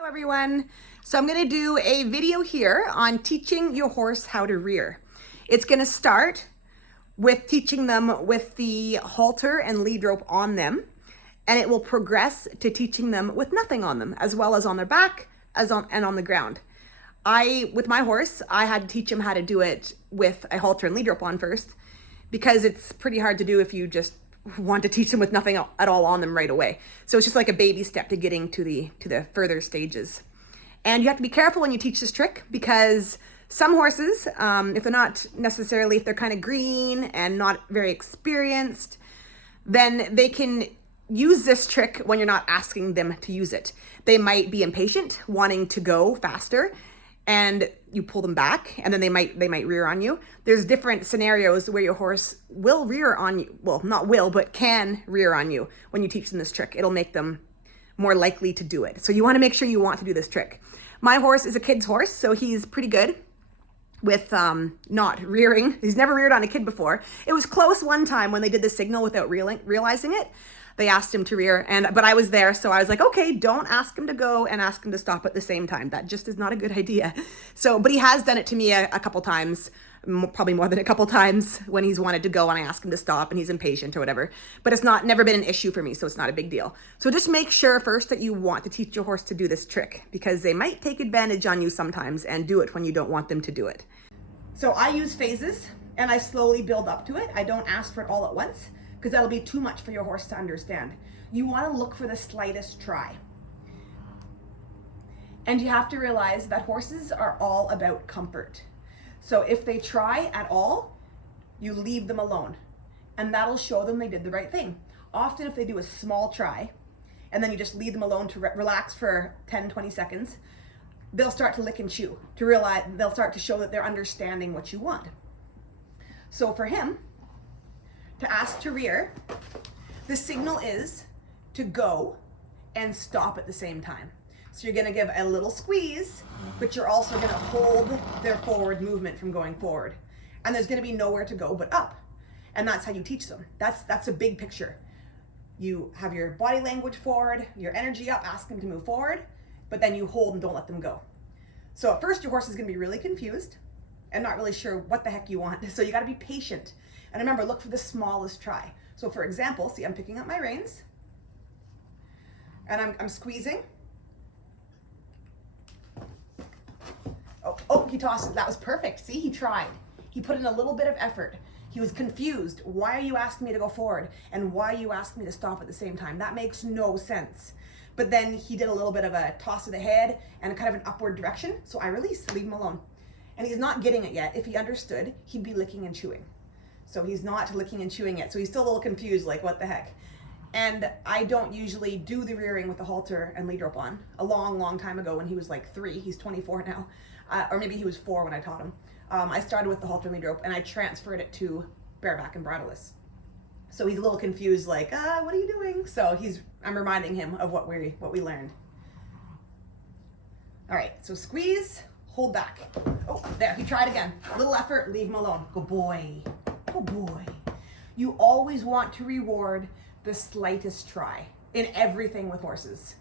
Hello everyone. So I'm going to do a video here on teaching your horse how to rear. It's going to start with teaching them with the halter and lead rope on them, and it will progress to teaching them with nothing on them, as well as on their back and on the ground. With my horse, I had to teach him how to do it with a halter and lead rope on first, because it's pretty hard to do if you just want to teach them with nothing at all on them right away. So it's just like a baby step to getting to the further stages. And you have to be careful when you teach this trick, because some horses, if they're kind of green and not very experienced, then they can use this trick when you're not asking them to use it. They might be impatient, wanting to go faster, and you pull them back, and then they might rear on you. There's different scenarios where your horse will rear on you. Well, not will, but can rear on you when you teach them this trick. It'll make them more likely to do it. So you want to make sure you want to do this trick. My horse is a kid's horse, so he's pretty good with not rearing. He's never reared on a kid before. It was close one time when they did the signal without realizing it. They asked him to rear, but I was there, so I was like, okay, don't ask him to go and ask him to stop at the same time. That just is not a good idea. But he has done it to me a couple times, probably more than a couple times, when he's wanted to go and I ask him to stop and he's impatient or whatever. But it's never been an issue for me, so it's not a big deal. So just make sure first that you want to teach your horse to do this trick, because they might take advantage on you sometimes and do it when you don't want them to do it. So I use phases and I slowly build up to it. I don't ask for it all at once, because that'll be too much for your horse to understand. You want to look for the slightest try. And you have to realize that horses are all about comfort. So if they try at all, you leave them alone, and that'll show them they did the right thing. Often if they do a small try, and then you just leave them alone to relax for 10, 20 seconds, they'll start to lick and chew, they'll start to show that they're understanding what you want. So for him, to ask to rear, the signal is to go and stop at the same time. So you're gonna give a little squeeze, but you're also gonna hold their forward movement from going forward. And there's gonna be nowhere to go but up. And that's how you teach them. That's a big picture. You have your body language forward, your energy up, ask them to move forward, but then you hold and don't let them go. So at first your horse is gonna be really confused and not really sure what the heck you want. So you gotta be patient. And remember, look for the smallest try. So for example, see, I'm picking up my reins and I'm squeezing. Oh, he tossed it. That was perfect. See, he tried. He put in a little bit of effort. He was confused. Why are you asking me to go forward? And why are you asking me to stop at the same time? That makes no sense. But then he did a little bit of a toss of the head and kind of an upward direction. So I release, leave him alone. And he's not getting it yet. If he understood, he'd be licking and chewing. So he's not licking and chewing it. So he's still a little confused, like what the heck. And I don't usually do the rearing with the halter and lead rope on. A long, long time ago when he was like 3, he's 24 now. Or maybe he was 4 when I taught him. I started with the halter and lead rope and I transferred it to bareback and bridle-less. So he's a little confused, like, what are you doing? So I'm reminding him of what we learned. All right, so squeeze, hold back. Oh, there, he tried again. Little effort, leave him alone. Good boy. Good boy. You always want to reward the slightest try in everything with horses.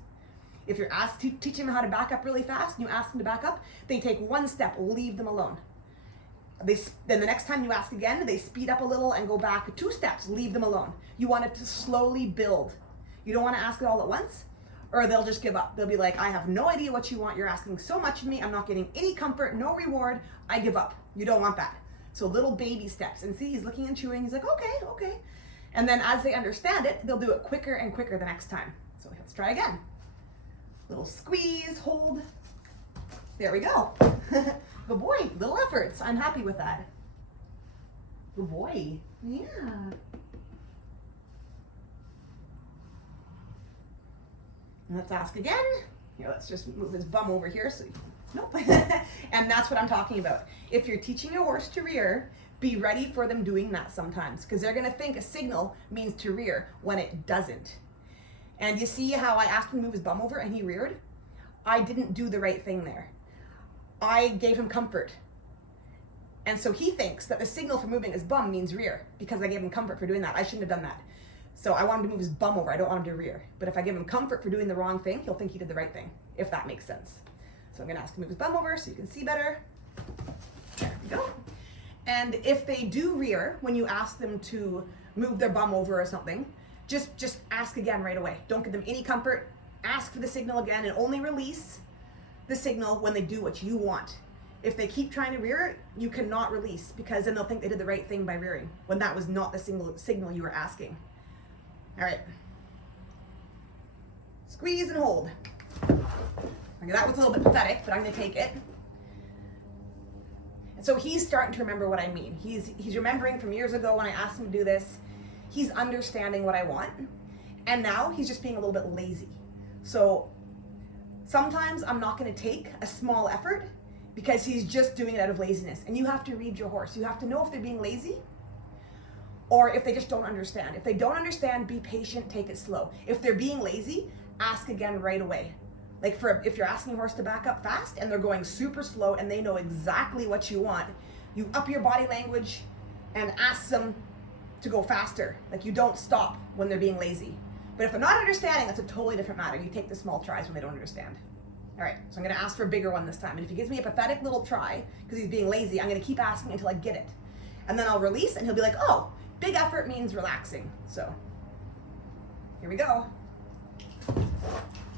If you're asked to teach them how to back up really fast and you ask them to back up, they take 1 step, leave them alone. Then the next time you ask again, they speed up a little and go back 2 steps, leave them alone. You want it to slowly build. You don't want to ask it all at once, or they'll just give up. They'll be like, I have no idea what you want. You're asking so much of me. I'm not getting any comfort, no reward. I give up. You don't want that. So little baby steps. And see, he's looking and chewing. He's like, okay, okay. And then as they understand it, they'll do it quicker and quicker the next time. So let's try again. Little squeeze, hold. There we go. Good boy, little efforts. I'm happy with that. Good boy. Yeah. Let's ask again. Here, let's just move his bum over here. Nope. And that's what I'm talking about. If you're teaching your horse to rear, be ready for them doing that sometimes, because they're going to think a signal means to rear when it doesn't. And you see how I asked him to move his bum over and he reared? I didn't do the right thing there. I gave him comfort. And so he thinks that the signal for moving his bum means rear, because I gave him comfort for doing that. I shouldn't have done that. So I want him to move his bum over. I don't want him to rear. But if I give him comfort for doing the wrong thing, he'll think he did the right thing, if that makes sense. So I'm gonna ask him to move his bum over so you can see better. There we go. And if they do rear, when you ask them to move their bum over or something, just ask again right away. Don't give them any comfort. Ask for the signal again and only release the signal when they do what you want. If they keep trying to rear, you cannot release, because then they'll think they did the right thing by rearing when that was not the signal you were asking. All right. Squeeze and hold. Okay, that was a little bit pathetic, but I'm gonna take it. And so he's starting to remember what I mean. He's remembering from years ago when I asked him to do this. He's understanding what I want. And now he's just being a little bit lazy. So sometimes I'm not gonna take a small effort because he's just doing it out of laziness. And you have to read your horse. You have to know if they're being lazy or if they just don't understand. If they don't understand, be patient, take it slow. If they're being lazy, ask again right away. Like if you're asking a horse to back up fast and they're going super slow and they know exactly what you want, you up your body language and ask them to go faster. Like you don't stop when they're being lazy. But if they're not understanding, that's a totally different matter. You take the small tries when they don't understand. All right, so I'm gonna ask for a bigger one this time. And if he gives me a pathetic little try because he's being lazy, I'm gonna keep asking until I get it. And then I'll release and he'll be like, oh, big effort means relaxing. So here we go.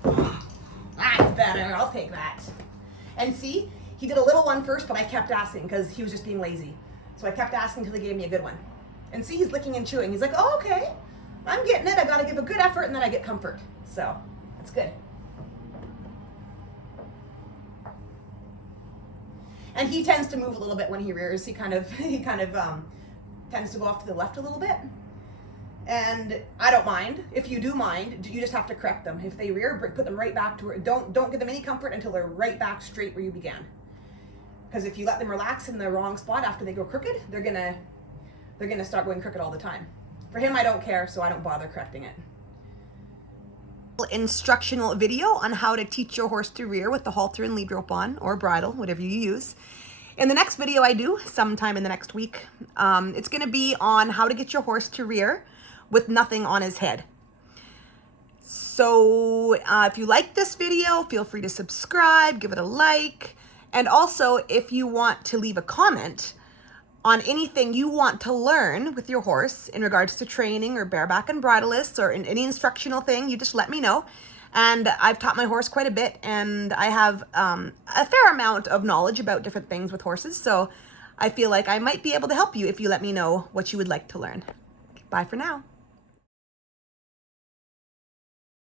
That's better, I'll take that. And see, he did a little one first, but I kept asking because he was just being lazy. So I kept asking until he gave me a good one. And see, he's licking and chewing. He's like, oh, okay, I'm getting it. I gotta give a good effort and then I get comfort. So that's good. And he tends to move a little bit when he rears. He kind of tends to go off to the left a little bit. And I don't mind. If you do mind, you just have to correct them. If they rear, put them right back to where, don't give them any comfort until they're right back straight where you began. Because if you let them relax in the wrong spot after they go crooked, they're gonna start going crooked all the time. For him, I don't care, so I don't bother correcting it. Instructional video on how to teach your horse to rear with the halter and lead rope on, or bridle, whatever you use. In the next video I do, sometime in the next week, it's gonna be on how to get your horse to rear with nothing on his head. So if you like this video, feel free to subscribe, give it a like, and also if you want to leave a comment on anything you want to learn with your horse in regards to training or bareback and bridle-less or in any instructional thing, you just let me know. And I've taught my horse quite a bit, and I have a fair amount of knowledge about different things with horses, so I feel like I might be able to help you if you let me know what you would like to learn. Bye for now.